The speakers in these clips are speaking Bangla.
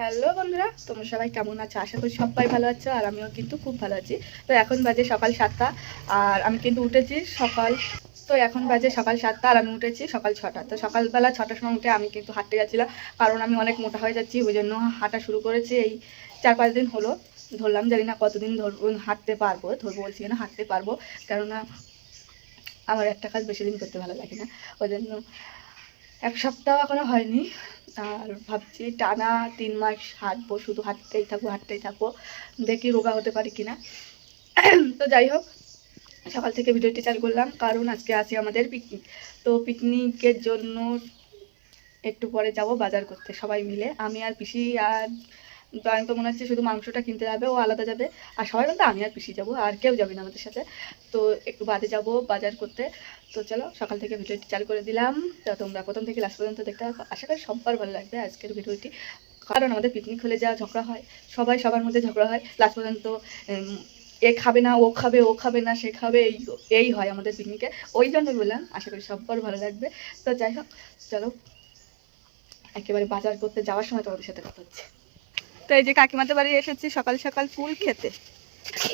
হ্যালো বন্ধুরা, তোমরা সবাই কেমন আছো? আশা করি সবাই ভালো আছো, আর আমিও কিন্তু খুব ভালো আছি। তো এখন বাজে সকাল 7টা, আর আমি কিন্তু উঠেছি সকাল এখন বাজে সকাল 7টা, আর আমি উঠেছি সকাল 6টা। তো সকালবেলা 6টার সময় উঠে আমি কিন্তু হাঁটতে গেছিলাম, কারণ আমি অনেক মোটা হয়ে যাচ্ছি, ওই জন্য হাঁটা শুরু করেছি। এই 4-5 দিন হলো ধরলাম, জানি না কতদিন ধরবো, ধরবো বলছি না, হাঁটতে পারবো। কেননা আমার একটা কাজ বেশি দিন করতে ভালো লাগে না, ওই জন্য 1 সপ্তাহ এখনো হয়নি। আর ভাবছি টানা 3 মাস হাঁটবো, শুধু হাঁটতেই থাকবো, দেখি রোগা হতে পারি কিনা। তো যাই হোক, সকাল থেকে ভিডিওটি চালু করলাম কারণ আজকে আছে আমাদের পিকনিক। তো পিকনিকের জন্য একটু পরে যাব বাজার করতে সবাই মিলে, আমি আর পিসি আর জয়ন্ত। তো মনে হচ্ছে শুধু মাংসটা কিনতে যাবে, ও আলাদা যাবে। আর সবাই বলতে আমি আর পিসি যাবো, আর কেউ যাবে না আমাদের সাথে। তো একটু বাদে যাব বাজার করতে। তো চলো, সকাল থেকে ভিডিওটি চালু করে দিলাম। তো তোমরা প্রথম থেকে লাস্ট পর্যন্ত দেখতে থাকো, আশা করি সবার ভালো লাগবে আজকের ভিডিওটি। কারণ আমাদের পিকনিক হলে যা ঝগড়া হয়, সবাই সবার মধ্যে ঝগড়া হয় লাস্ট পর্যন্ত। এ খাবে না, ও খাবে, ও খাবে না, সে খাবে, এই হয় আমাদের পিকনিকে। ওই জন্য বললাম আশা করি সবার ভালো লাগবে। তো যাই হোক, চলো একেবারে বাজার করতে যাওয়ার সময় তোমাদের সাথে কথা হচ্ছে। তো এই যে কাকিমাদের বাড়ি এসেছি সকাল সকাল কুল খেতে।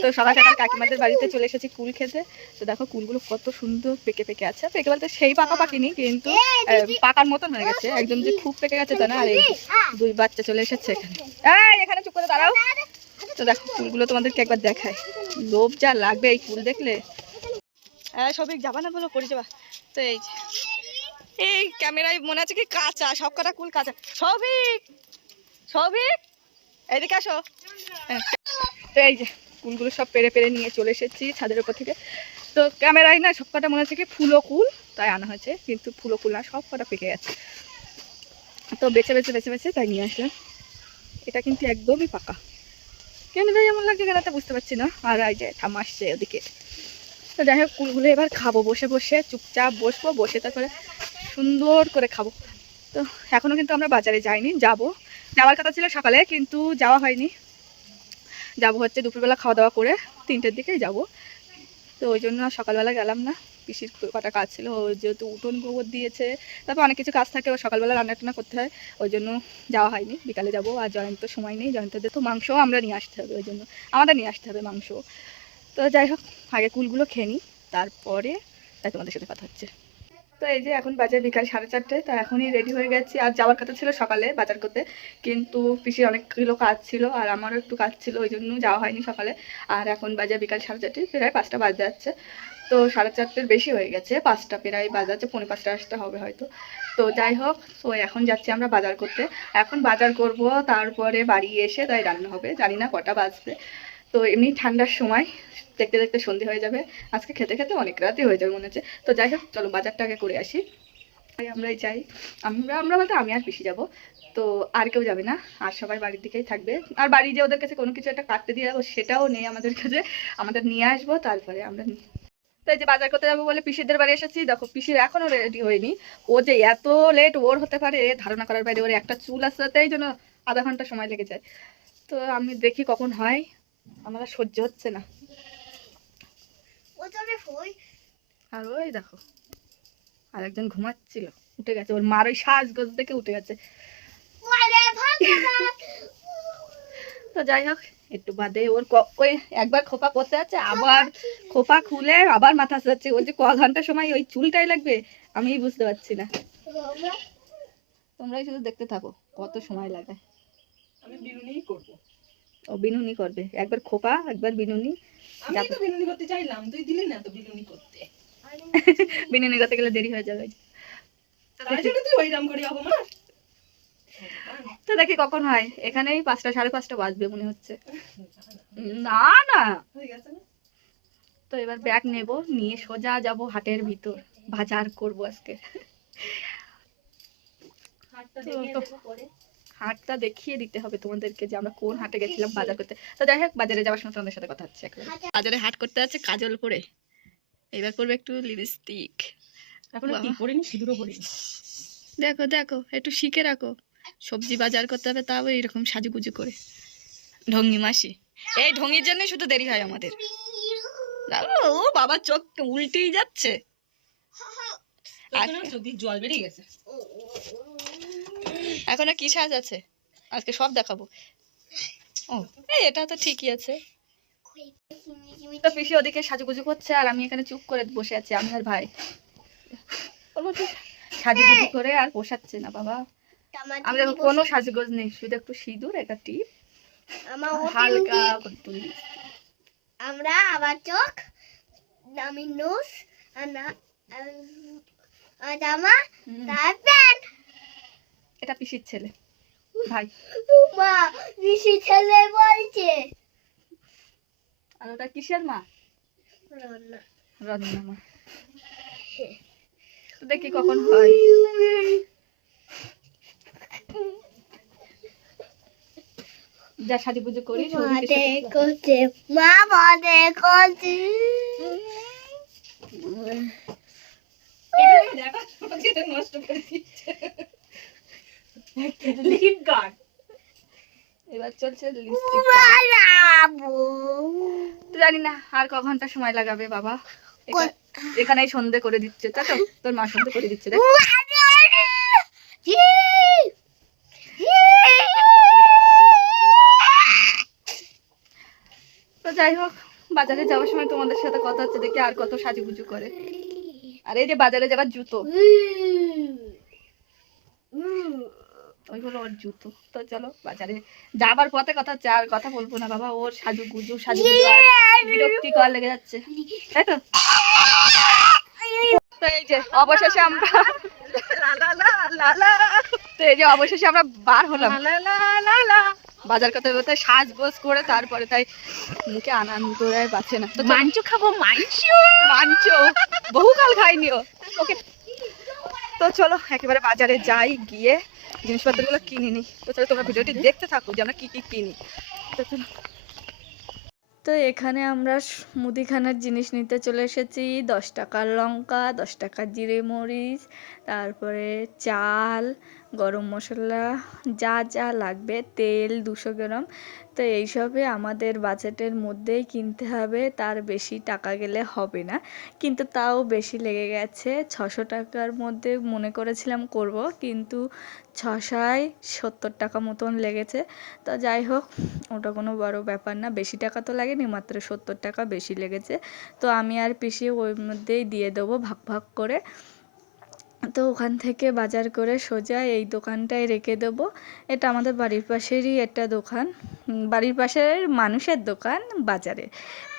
তো সকাল সকাল কাকিমাদের বাড়িতে চলে এসেছি কুল খেতে। তো দেখো কুলগুলো কত সুন্দর পেকে পেকে আছে। পেকে বলতে সেই পাকা পাকিনি, কিন্তু পাকার মতন হয়ে গেছে একদম, যে খুব পেকে গেছে তা না। আর এই দুই বাচ্চা চলে এসেছে এখানে। এখানে চুপ করে দাঁড়াও। তো দেখো কুলগুলো তোমাদেরকে একবার দেখায়, লোভ যা লাগবে এই কুল দেখলে। সবিক যাবা না বলো, পড়ে যাবা। তো এই ক্যামেরায় মনে আছে কি কাঁচা, সব কটা কুল কাঁচা। সবিক, সবিক এদিকে আসো। তো এই যে কুলগুলো সব পেরে পেরে নিয়ে চলে এসেছি ছাদের উপর থেকে। তো ক্যামেরায় না সব কটা মনে হচ্ছে কি ফুলো কুল, তাই আনা হয়েছে, কিন্তু ফুলো কুল না, সব কটা পেকে গেছে। তো বেছে বেছে বেছে বেছে তাই নিয়ে আসলাম। এটা কিন্তু একদমই পাকা। কেন ভাই এমন লাগছে কেন তা বুঝতে পারছি না। আর এই যে ঠাম্মা আসছে ওদিকে। তো যাই হোক, কুলগুলো এবার খাবো, বসে বসে চুপচাপ বসবো, বসে তারপরে সুন্দর করে খাবো। তো এখনও কিন্তু আমরা বাজারে যাইনি, যাওয়ার কথা ছিল সকালে, কিন্তু যাওয়া হয়নি। যাবো হচ্ছে দুপুরবেলা খাওয়া দাওয়া করে 3টের দিকেই যাব। তো ওই জন্য সকালবেলা গেলাম না, পিসির কটা কাজ ছিল, ও যেহেতু উঠোন গোবর দিয়েছে, তারপর অনেক কিছু কাজ থাকে, ও সকালবেলা রান্না টান্না করতে হয়, ওই জন্য যাওয়া হয়নি। বিকালে যাব। আর জয়ন্ত সময় নেই, জয়ন্তদের তো মাংসও আমরা নিয়ে আসতে হবে, ওই জন্য আমাদের নিয়ে আসতে হবে মাংস। তো যাই হোক, আগে কুলগুলো খেয়ে নিই, তারপরে তাই তোমাদের সাথে কথা হচ্ছে। তো এই যে এখন বাজে বিকাল 4:30, তো এখনই রেডি হয়ে গেছি। আর যাওয়ার কথা ছিল সকালে বাজার করতে, কিন্তু পিসির অনেকগুলো কাজ ছিল আর আমারও একটু কাজ ছিল, ওই জন্য যাওয়া হয়নি সকালে। আর এখন বাজে বিকাল 4:30, প্রায় 5টা বাজতে যাচ্ছে। তো 4:30 বেশি হয়ে গেছে, 5টা প্রায় বাজাচ্ছে, 4:45 আসতে হবে হয়তো। তো যাই হোক, তো এখন যাচ্ছি আমরা বাজার করতে। এখন বাজার করব, তারপরে বাড়ি এসে তাই রান্না হবে, জানি না কটা বাজবে। তো এমনি ঠান্ডার সময় দেখতে দেখতে সন্ধে হয়ে যাবে, আজকে খেতে খেতে অনেক রাতই হয়ে যাবে মনে হচ্ছে। তো যাই হোক, চলো বাজারটা আগে করে আসি। আমরাই যাই, আমরা বলতে আমি আর পিসি যাব। তো আর কেউ যাবে না, আর সবাই বাড়ির দিকেই থাকবে। আর বাড়ি যে ওদের কাছে কোনো কিছু একটা কাটতে দিয়ে যাবো সেটাও নেই আমাদের কাছে, আমাদের নিয়ে আসবো তারপরে আমরা। তো এই যে বাজার করতে যাবো বলে পিসিদের বাড়ি এসেছি। দেখো পিসির এখনো রেডি হয়নি, ও যে এত লেট ওর হতে পারে ধারণা করার বাইরে। ওর একটা চুল আসতে এই জন্য আধা ঘন্টা সময় লেগে যায়। তো আমি দেখি কখন হয়, আমার আর সহ্য হচ্ছে না। আর ওই দেখো আরেকজন ঘুমাচ্ছিল, উঠে গেছে, ওর মার ওই সাজগোজ দেখে উঠে গেছে। তো যাই হোক, একটু বাদে ওই একবার খোপা করতে যাচ্ছে, আবার খোপা খুলে আবার মাথা যাচ্ছে। ওই যে ঘন্টা সময় ওই চুলটাই লাগবে, আমি বুঝতে পারছি না। তোমরাই শুধু দেখতে থাকো কত সময় লাগে। আমি বিনুনি করব। ও বিনুনি করবে, একবার খোপা একবার বিনুনি। আমি তো বিনুনি করতে চাইলাম, তুই দিলি না তো বিনুনি করতে। বিনুনি করতে গেলে দেরি হয়ে যাবে। তাই জন্য তুই ওইরকম করি অপমান। তো দেখি কখন হয়, এখানেই 5টা 5:30 বাজবে মনে হচ্ছে। না না, হয়ে গেছে না? তো এবার ব্যাগ নেব, নিয়ে সোজা যাব হাটের ভিতর, বাজার করব আজকে। হাটটা দেখিয়ে দিতে হবে তোমাদেরকে যে আমরা কোন হাটে গেছিলাম বাজার করতে। তো যাই হোক, বাজারে যাওয়ার সময় তোমাদের সাথে কথা হচ্ছে। বাজারে হাট করতে আছে কাজল পরে, এবার করবে একটু লিপস্টিক। এখন কি পড়িনি, সিঁদুরও পড়িনি। দেখো দেখো, একটু শিখে রাখো, সবজি বাজার করতে হবে তাও এইরকম সাজুগুজু করে। ঢঙ্গি মাসি, এই ঢঙ্গির জন্যই শুধু দেরি হয় আমাদের। ও বাবা, চোখ উল্টেই যাচ্ছে। জল বেরিয়ে গেছে। এখনো কি সাজ আছে? আজকে সব দেখাবো। ও এই এটা তো ঠিকই আছে। তো পিসি ওদিকে সাজুগুজু করছে আর আমি এখানে চুপ করে বসে আছি, আমি আর ভাই। ওর মধ্যে সাজুগুজু করে আর পোষাচ্ছে না বাবা। আমি দেখো কোনো সাজগোজ নেই, শুধু একটু সিঁদুর, একটা টিপ, হালকা তুলি। আমরা আবার চোখ, আমি নোস, জামা, তার প্যান্ট। এটা পিসির ছেলে ভাই। মা পিসি ছেলে বলছে। আর ওটা কিসের মা? রান্না। রত্না মা। তো দেখি কখন হয়। যা সাজুগুজু করি বাদে করছে, মা বাদে করছে। দেখো তোমাকে এটা নষ্ট করে দিচ্ছে। লিপ গার্ড এবার চলছে লিপস্টিক। বানাবো। তো জানি না আর ক ঘন্টা সময় লাগাবে বাবা। এখানেই সন্ধে করে দিচ্ছে, তাই তো? তোর মা সন্ধে করে দিচ্ছে দেখ। তো যাই হোক, বাজারে যাওয়ার সময় তোমাদের সাথে কথা হচ্ছে, দেখি আর কত সাজুগুজু করে। আর এই যে বাজারে যাবার জুতো, ওইগুলো ওর জুতো। তো চলো বাজারে যাবার পথে কথা হচ্ছে, আর কথা বলবো না বাবা। ওর সাজুগুজু আর বিরক্তিকর লেগে যাচ্ছে, তাই তো? তো এই যে অবশেষে আমরা তো এই যে অবশেষে আমরা বার হলাম বাজার করতে করতে, সাজগোজ করে। তারপরে তাই মুখে আনন্দ বাঁচে না। তো মাংস খাবো, মাংস বহুকাল খাইনিও। ওকে, তো চলো একেবারে বাজারে যাই, গিয়ে জিনিসপত্রগুলো কিনে নিই। তো চলো তোমরা ভিডিওটি দেখতে থাকো যে আমরা কি কি কিনি। তো চলো। তো এখানে আমরা মুদিখানার জিনিস নিতে চলে এসেছি। 10 টাকার লঙ্কা, 10 টাকার জিরে মরিচ, তারপরে চাল, গরম মশলা, যা যা লাগবে, তেল 200 গ্রাম। তো এইসবে আমাদের বাজেটের মধ্যেই কিনতে হবে, তার বেশি টাকা গেলে হবে না। কিন্তু তাও বেশি লেগে গেছে। 600 টাকার মধ্যে মনে করেছিলাম করব, কিন্তু 670 টাকা মতন লেগেছে। তো যাই হোক, ওটা কোনো বড় ব্যাপার না, বেশি টাকা তো লাগেনি, মাত্র 70 টাকা বেশি লেগেছে। তো আমি আর পিসি ওর মধ্যেই দিয়ে দেবো ভাগ ভাগ করে। তো ওখান থেকে বাজার করে সোজা এই দোকানটায় রেখে দেবো। এটা আমাদের বাড়ির পাশেরই একটা দোকান, বাড়ির পাশের মানুষের দোকান বাজারে।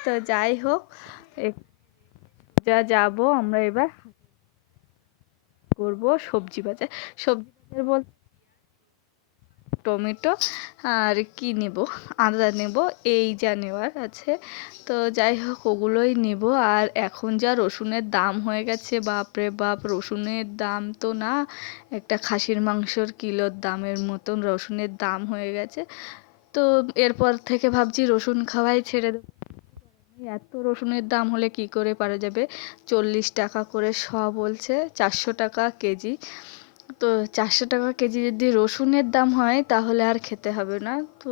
তো যাই হোক, যা যাবো আমরা এবার করবো সবজি বাজার। সবজি বাজার বলতে টমেটো আর কি নেব, আদা নেব, এই যা নেওয়ার আছে। তো যাই হোক ওগুলোই নেব। আর এখন যা রসুনের দাম হয়ে গেছে, বাপরে বাপ, রসুনের দাম তো না, একটা খাসির মাংসর কিলোর দামের মতন রসুনের দাম হয়ে গেছে। তো এরপর থেকে ভাবছি রসুন খাওয়াই ছেড়ে দেবো। এত রসুনের দাম হলে কি করে পারা যাবে। 40 টাকা করে শ বলছে, 400 টাকা কেজি। তো 400 টাকা কেজি যদি রসুনের দাম হয় তাহলে আর খেতে হবে না। তো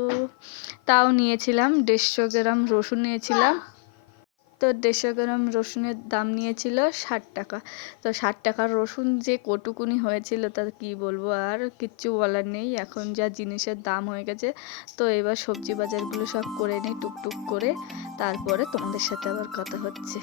তাও নিয়েছিলাম 150 গ্রাম রসুন নিয়েছিলাম। তো 150 গ্রাম রসুনের দাম নিয়েছিল 60 টাকা। তো 60 টাকার রসুন যে কটুকুনি হয়েছিল তা কি বলবো, আর কিচ্ছু বলার নেই। এখন যা জিনিসের দাম হয়ে গেছে। তো এবার সবজি বাজারগুলো সব করে নিই টুকটুক করে, তারপরে তোমাদের সাথে আবার কথা হচ্ছে।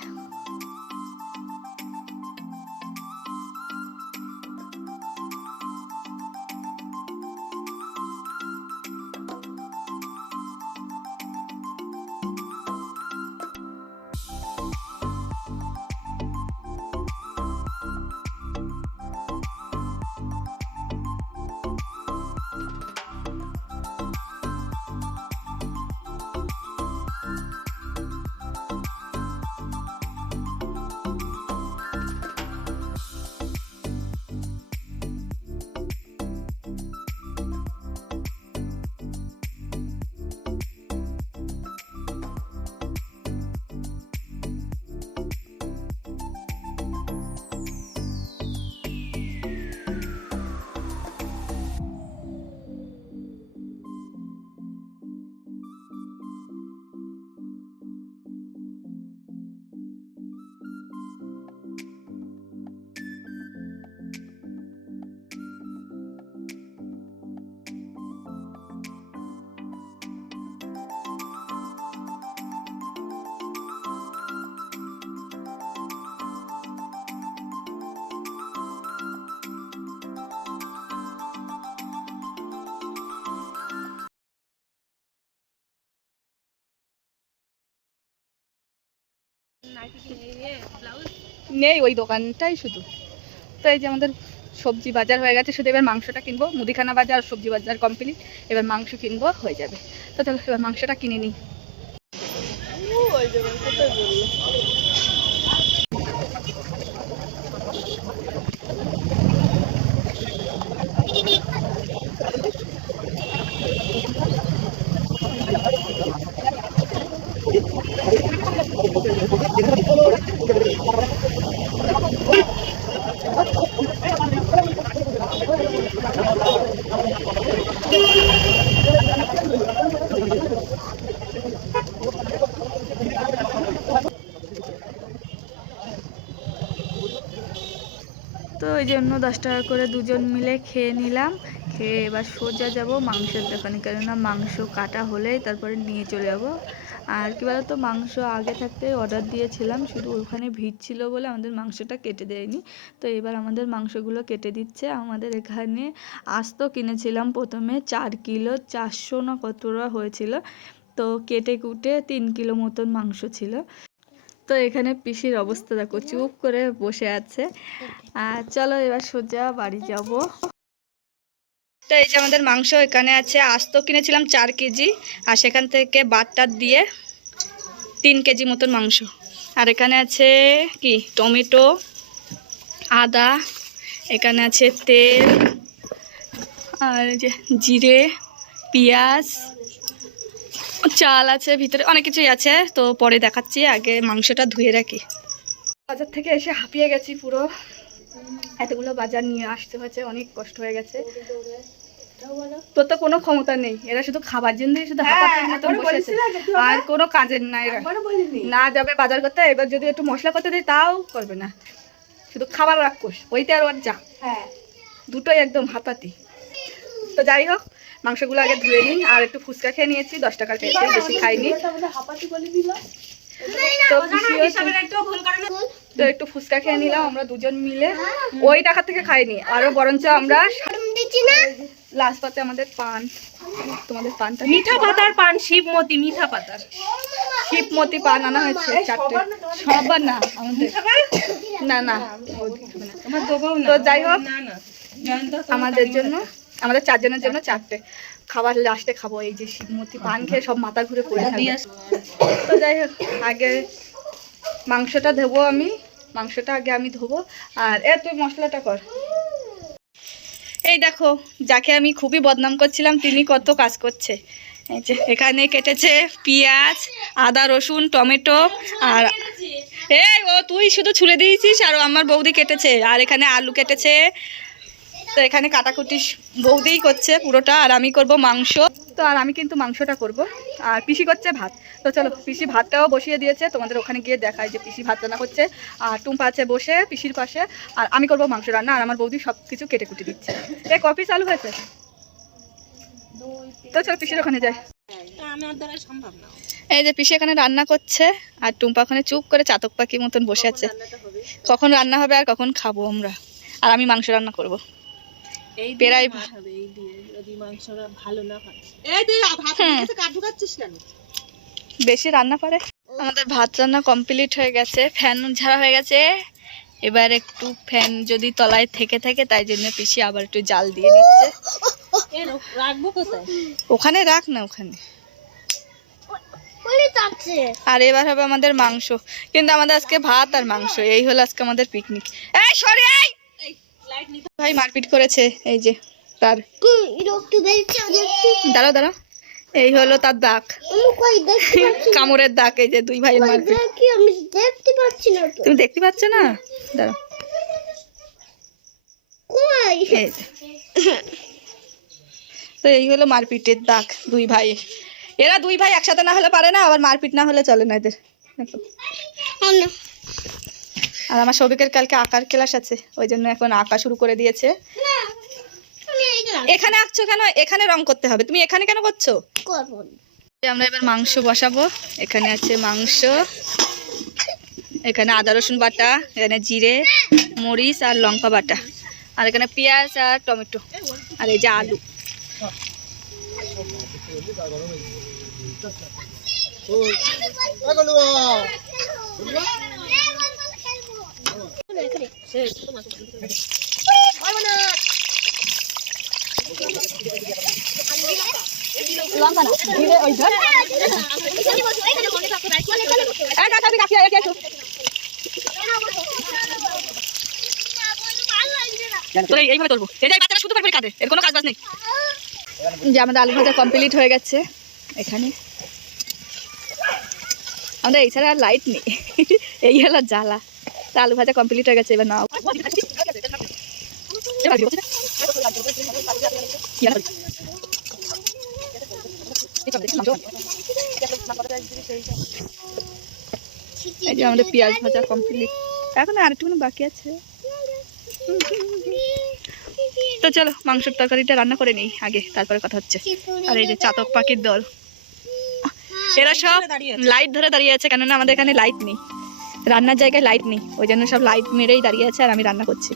নেই, ওই দোকানটাই শুধু। তো এই যে আমাদের সবজি বাজার হয়ে গেছে, শুধু এবার মাংসটা কিনবো। মুদিখানা বাজার আর সবজি বাজার কমপ্লিট, এবার মাংস কিনবো, হয়ে যাবে। তো চলো এবার মাংসটা কিনে নিই। তো ওই জন্য 10 টাকা করে দুজন মিলে খেয়ে নিলাম। খেয়ে এবার সোজা যাব মাংসের দোকানে, কেননা মাংস কাটা হলেই তারপরে নিয়ে চলে যাব। আর কী বলতো, মাংস আগে থাকতে অর্ডার দিয়েছিলাম, শুধু ওখানে ভিড় ছিল বলে আমাদের মাংসটা কেটে দেয়নি। তো এবার আমাদের মাংসগুলো কেটে দিচ্ছে। আমাদের এখানে আস্ত কিনেছিলাম প্রথমে 4 কিলো 400 না কত টাকা হয়েছিল। তো কেটে কুটে 3 কিলো মতন মাংস ছিল। তো এখানে পিসির অবস্থা দেখো, চুপ করে বসে আছে। আর চলো এবার সোজা বাড়ি যাব। তো এই যে আমাদের মাংস এখানে আছে, আস্ত কিনেছিলাম 4 কেজি, আর সেখান থেকে বাটটা দিয়ে 3 কেজি মতন মাংস। আর এখানে আছে কি টমেটো, আদা, এখানে আছে তেল, আর এই যে জিরে, পেঁয়াজ, চাল আছে ভিতরে, অনেক কিছুই আছে। তো পরে দেখাচ্ছি, আগে মাংসটা ধুয়ে রাখি। বাজার থেকে এসে হাঁপিয়ে গেছি পুরো, এতগুলো বাজার নিয়ে আসতে হয়েছে, অনেক কষ্ট হয়ে গেছে। তোর তো কোনো ক্ষমতা নেই, এরা শুধু খাবার জন্যই শুধু হাঁপাতের মতন বসেছে, আর কোনো কাজের না। এরা না যাবে বাজার করতে, এবার যদি একটু মশলা করতে দিই তাও করবে না, শুধু খাবার রাক্ষস, ওইটা আর ওর যা, দুটোই একদম হাঁপাতি। তো যাই হোক, মাংসগুলো আগে ধুয়ে নিই। আর একটু ফুচকা খেয়ে নিয়েছি, 10 টাকার খেয়েছি, বেশি খাইনি। তো একটু ফুচকা খেয়ে নিলাম আমরা দুজন মিলে, ওই টাকা থেকে খাইনি, আরো বরঞ্চ আমরা লাস্ট পাতে আমাদের পান, তোমাদের পানটা মিঠা পাতার পান, শিবমতি মিঠা পাতার শিবমতি পান আনা হয়েছে 4টে। সবার না আমাদের, না না আমার দেবও না। তো যাই হোক, না না জয়ন্ত আমাদের জন্য, আমাদের 4 জনের জন্য 4টে খাবার লাস্টে খাবো। এই যে শিবমতি পান খেয়ে সব মাথা ঘুরে পড়ে থাকবে। তো যাই হোক, আগে মাংসটা ধোবো আমি, মাংসটা আগে আমি ধোবো। আর তুই মশলাটা কর। এই দেখো, যাকে আমি খুবই বদনাম করছিলাম তিনি কত কাজ করছে। এই যে এখানে কেটেছে পেঁয়াজ, আদা, রসুন, টমেটো, আর ও তুই শুধু ছুলে দিয়েছিস, আর আমার বৌদি কেটেছে। আর এখানে আলু কেটেছে। তো এখানে কাটাকুটি বৌদিই করছে পুরোটা, আর আমি করব মাংস। তো আর আমি কিন্তু মাংসটা করব, আর পিসি করছে ভাত। তো চলো, পিসি ভাতটাও বসিয়ে দিয়েছে, তোমাদের ওখানে গিয়ে দেখায় যে পিসি ভাত রান্না করছে। আর টুম্পা আছে বসে পিসির পাশে, আর আমি করব মাংস রান্না, আর আমার বৌদি সব কিছু কেটে কুটে দিচ্ছে। কফি চালু হয়েছে। তো চলো পিসির ওখানে যাই। আমার দ্বারা সম্ভব না। এই যে পিসি এখানে রান্না করছে, আর টুম্পা ওখানে চুপ করে চাতক পাখি মতন বসে আছে। কখন রান্না হবে আর কখন খাবো আমরা। আর আমি মাংস রান্না করব। এই পেরাই হবে, এই দিয়ে যদি মাংসটা ভালো না হয়। এই তুই ভাত এসে কাট ঢুকাচ্ছিস কেন? বেশি রান্না পারে। আমাদের ভাত রান্না কমপ্লিট হয়ে গেছে, ফ্যান ঝাড়া হয়ে গেছে। এবার একটু ফ্যান যদি তলায় থেকে থাকে, তাই জন্য পিসি আবার একটু জাল দিয়ে নিচ্ছে। রাখবো কোথায়? ওখানে রাখ না, ওখানে। আর এবার হবে আমাদের মাংস, কিন্তু আমাদের আজকে ভাত আর মাংস, এই হলো আজকে আমাদের পিকনিক। এই সরে আয়, ভাই মারপিট করেছে, এই যে তার, দাঁড়াও দাঁড়াও, এই হলো তার দাগ, কামড়ের দাগ। এই যে 2 ভাইয়ের মারপিট, তুমি দেখতে পাচ্ছ না? দাঁড়াও, এই যে। তো এই হলো মারপিটের দাগ 2 ভাই। এরা 2 ভাই একসাথে না হলে পারে না, আবার মারপিট না হলে চলে না এদের। দেখো, আর আমার সৌভিকের কালকে আঁকার ক্লাস আছে, ওই জন্য এখন আঁকা শুরু করে দিয়েছে। এখানে আঁকছো কেন? এখানে রং করতে হবে, তুমি এখানে কেন করছো? আমরা এবার মাংস বসাবো। এখানে আছে মাংস, এখানে আদা রসুন বাটা, এখানে জিরে, মরিচ আর লঙ্কা বাটা, আর এখানে পেঁয়াজ আর টমেটো, আর এই যে আলু। লঙ্কা না ধীরে ওই ধর এইভাবে তুলবো এটাই বাচ্চারা শুধু পারবে কাঁদে এর কোনো কাজ বাজ নেই। যে আমাদের আলু ভাজা কমপ্লিট হয়ে গেছে এখানে আমাদের এই ছাড়া আর লাইট নেই এই হলো জ্বালা। তা আলু ভাজা কমপ্লিট হয়ে গেছে এবার নাও এই যে আমাদের পেঁয়াজ ভাজা কমপ্লিট এখন আরেকটু বাকি আছে। তো চলো মাংসের তরকারিটা রান্না করে নিই আগে তারপরে কথা হচ্ছে। আর এই যে চাতক পাখির দল এরা সব লাইট ধরে দাঁড়িয়ে আছে কেননা আমাদের এখানে লাইট নেই রান্নার জায়গায় লাইট নেই ওই জন্য সব লাইট মেরেই দাঁড়িয়ে আছে আর আমি রান্না করছি।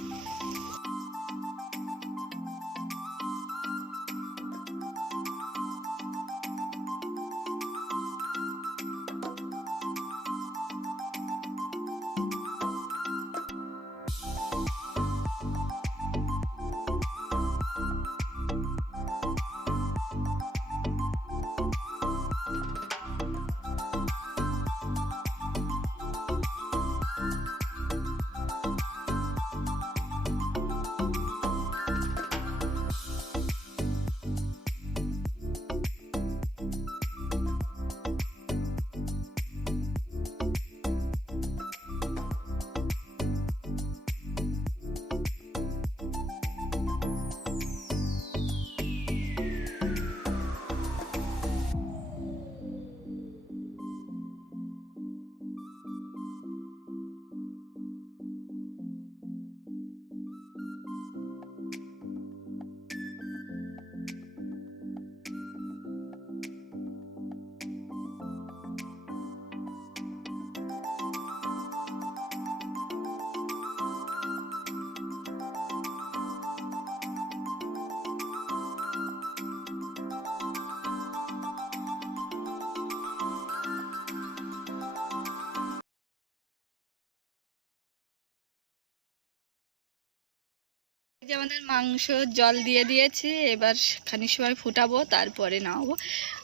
যে আমাদের মাংস জল দিয়ে দিয়েছি এবার খানিক সময় ফুটাবো তারপরে নামাবো।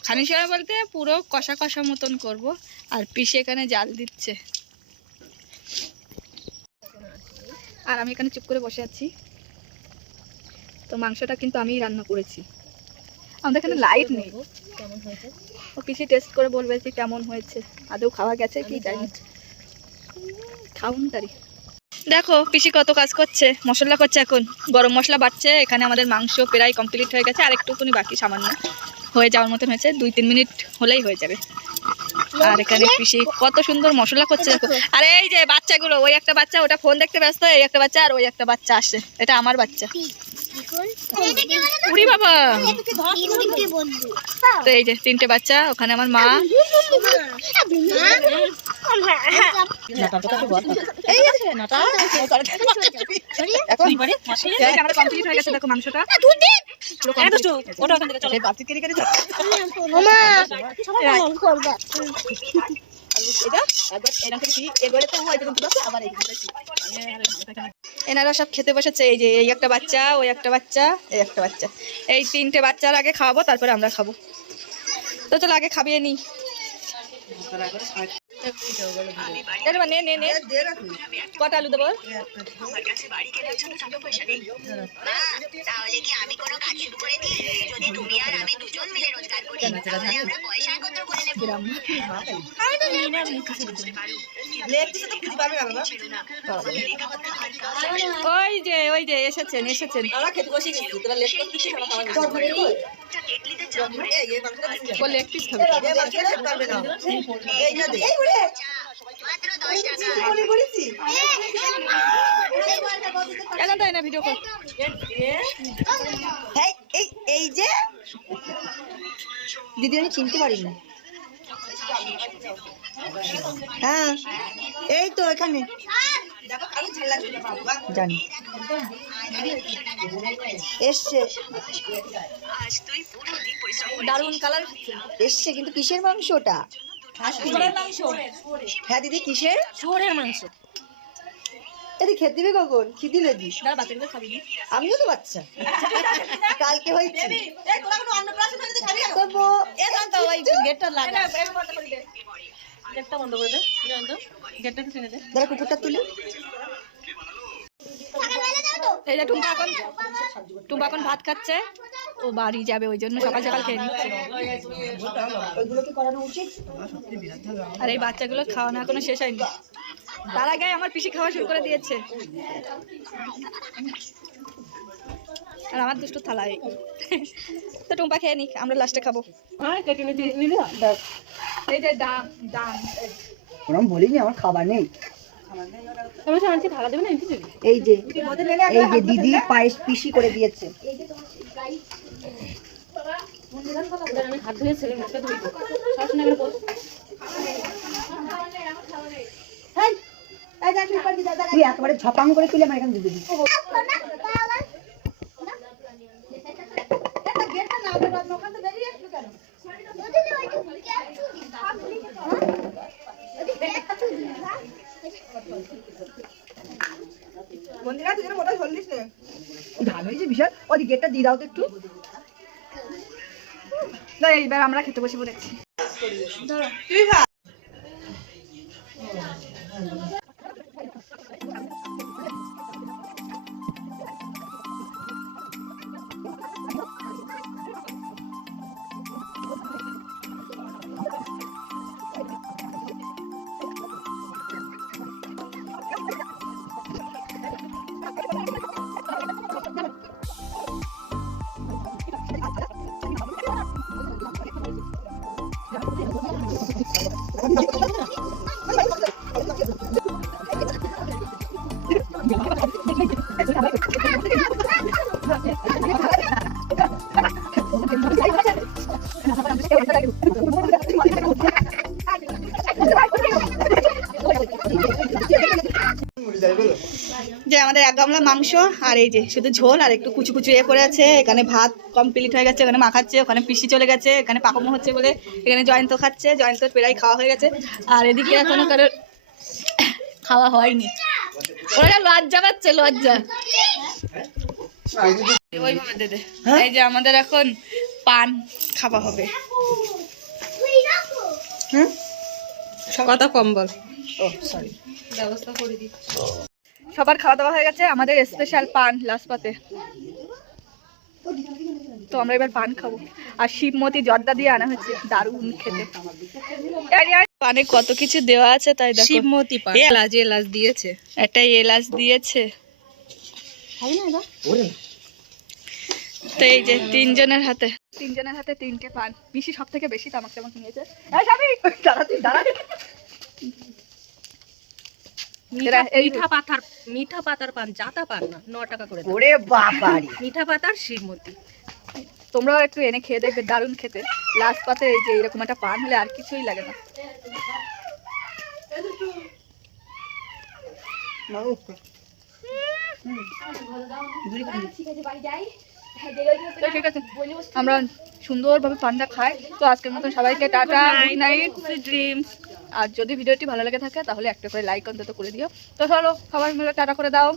খানিক সময় বলতে পুরো কষা কষা মতন করব। আর পিসে এখানে জাল দিচ্ছে আর আমি এখানে চুপ করে বসে আছি। তো মাংসটা কিন্তু আমিই রান্না করেছি আমাদের এখানে লাইট নেই। ও পিসে টেস্ট করে বলবে যে কেমন হয়েছে আদৌ খাওয়া গেছে কি জানি খাউন তারি। দেখো পিসি কত কাজ করছে মশলা করছে এখন গরম মশলা বাটছে। এখানে আমাদের মাংস প্রায় কমপ্লিট হয়ে গেছে আর একটুখানি বাকি সামান্য হয়ে যাওয়ার মতন হয়েছে 2-3 মিনিট হলেই হয়ে যাবে। আর এখানে পিসি কত সুন্দর মশলা করছে দেখো। আর এই যে বাচ্চাগুলো ওই একটা বাচ্চা ওটা ফোন দেখতে ব্যস্ত এই একটা বাচ্চা আর ওই একটা বাচ্চা আসছে এটা আমার বাচ্চা। উড়ি বাবা তো এই যে 3টে বাচ্চা ওখানে আমার মা কমপ্লিট হয়ে গেছে দেখো মাংসটা। এনারা সব খেতে বসেছে এই যে এই একটা বাচ্চা ওই একটা বাচ্চা এই একটা বাচ্চা এই 3টে বাচ্চার আগে খাওয়াবো তারপরে আমরা খাবো। তো চলো আগে খাবিয়ে নি নে নে নে কটা আলু দেবো ওই যে এসেছেন ও লেগ পিস খাবে এখন তাই না ভিডিও কর এই যে দিদি আমি চিনতে পারিনি। হ্যাঁ এই তো এখানে জানি এসছে দারুণ কালার এসছে কিন্তু কিসের মাংস ওটা? হ্যাঁ দিদি কিসের? শুয়োরের মাংস। এদি খেতে দিবি কখন খিদি লেগি দাঁড়া বাচ্চাগুলো খাবি না। আমিও তো বাচ্চা কালকে হয়েছে গেটটা লাগা গেটটা বন্ধ করে দে জানতো গেটটা টেনে দে দাঁড়া কুকুরটা তুলি এই যে টুম্পা এখন ভাত খাচ্ছে, ও বাড়ি যাবে ওই জন্য সকাল সকাল খেয়ে নিচ্ছে। ওইগুলো কি করানো উচিত? আর এই বাচ্চাগুলো খাওয়ানো এখনো শেষ হয়নি, তার আগে আমার পিসি খাওয়া শুরু করে দিয়েছে। আর আমার দুষ্টু থালায় তো টুম্পা খেয়ে নিক, আমরা লাস্টে খাবো। কেটে নিলি এই যে ডাম ডাম ওরম বলিনি আমার খাবার নেই। তোমার সামনে থালা দেবে না এমনি এই যে দিদি পায়েস পিসি করে দিয়েছে। আমি হাত ধুয়ে ছেলে মুখটা ধুই শাশুড়ি এখানে বস তুই একেবারে ঝপাং করে তুলে আমার এখানে দিদি ভালো হয়েছে বিশাল। ওই গেটটা দিয়ে দাও তো একটু। এইবার আমরা খেতে বসে পড়েছি। যে আমাদের এক গামলা মাংস আর এই যে শুধু ঝোল আর একটু কুচু কুচু এ করে আছে। এখানে ভাত কমপ্লিট হয়ে গেছে, এখানে মাখাচ্ছে, ওখানে পিসি চলে গেছে, এখানে পাকমো হচ্ছে বলে এখানে জয়ন্ত খাচ্ছে, জয়ন্তর প্রায় খাওয়া হয়ে গেছে। আর এদিকে এখনো কারোর খাওয়া হয়নি, ওরা লজ্জা পাচ্ছে, লজ্জা। ওইভাবে দে দে। এই যে আমাদের এখন পান খাওয়া হবে। কত কম্বল ও সরি ব্যবস্থা করে দিই। সবার খাওয়া দাওয়া হয়ে গেছে, আমাদের স্পেশাল পান লাস্ট পাতে। তো আমরা এবার পান খাবো, আর শিবমতি জর্দা দিয়ে আনা হচ্ছে, দারুণ খেতে। পানে কত কিছু দেওয়া আছে তাই দেখো। শিবমতি পান এলাচ দিয়েছে, একটা এলাচ দিয়েছে। তো এই যে তিনজনের হাতে তিনটে পান। বেশি সব থেকে বেশি তামাক টামাক নিয়েছে। মিঠা পাতার পান, জাতা পান না, 9 টাকা করে দাও। ওরে বাবারে মিঠা পাতার শিবমতি। তোমরাও একটু এনে খেয়ে দেখবে, দারুণ খেতে। লাস্ট পাতে এই যে এরকম একটা পান হলে আর কিছুই লাগে না। তো ঠিক আছে, আমরা সুন্দরভাবে পানটা খাই। তো আজকের মতন সবাইকে tata, good night, sweet dreams. আর যদি ভিডিওটি ভালো লেগে থাকে তাহলে একটা করে লাইক অন্তত করে দিও। তো চলো সবাই মিলে টাটা করে দাও।